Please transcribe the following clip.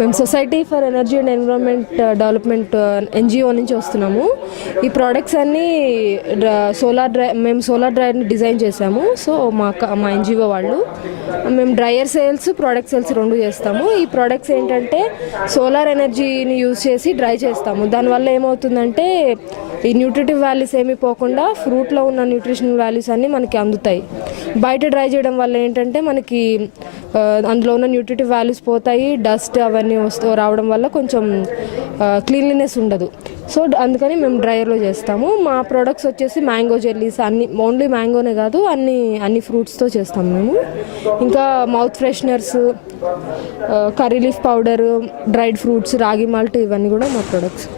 మేము society for energy and environment development NGO నుంచి వస్తున్నాము. ఈ ప్రోడక్ట్స్ అన్నీ మేము సోలార్ డ్రైయర్ని డిజైన్ చేసాము. సో మా ఎన్జిఓ వాళ్ళు మేము డ్రైయర్ సేల్స్, ప్రోడక్ట్ సేల్స్ రెండు చేస్తాము. ఈ ప్రోడక్ట్స్ ఏంటంటే సోలార్ ఎనర్జీని యూజ్ చేసి డ్రై చేస్తాము. దానివల్ల ఏమవుతుందంటే ఈ న్యూట్రిటివ్ వాల్యూస్ ఏమీ పోకుండా ఫ్రూట్లో ఉన్న న్యూట్రిషనల్ వాల్యూస్ అన్నీ మనకి అందుతాయి. బయట డ్రై చేయడం వల్ల ఏంటంటే మనకి అందులో ఉన్న న్యూట్రిటివ్ వాల్యూస్ పోతాయి, డస్ట్ అవన్నీ రావడం వల్ల కొంచెం క్లీన్లీనెస్ ఉండదు. సో అందుకని మేము డ్రైయర్లో చేస్తాము. మా ప్రోడక్ట్స్ వచ్చేసి మ్యాంగో జెల్లీస్, అన్ని ఓన్లీ మ్యాంగోనే కాదు అన్ని ఫ్రూట్స్తో చేస్తాము మేము. ఇంకా mouth fresheners, curry leaf powder, dried fruits, రాగి మాల్ట్, ఇవన్నీ కూడా మా ప్రోడక్ట్స్.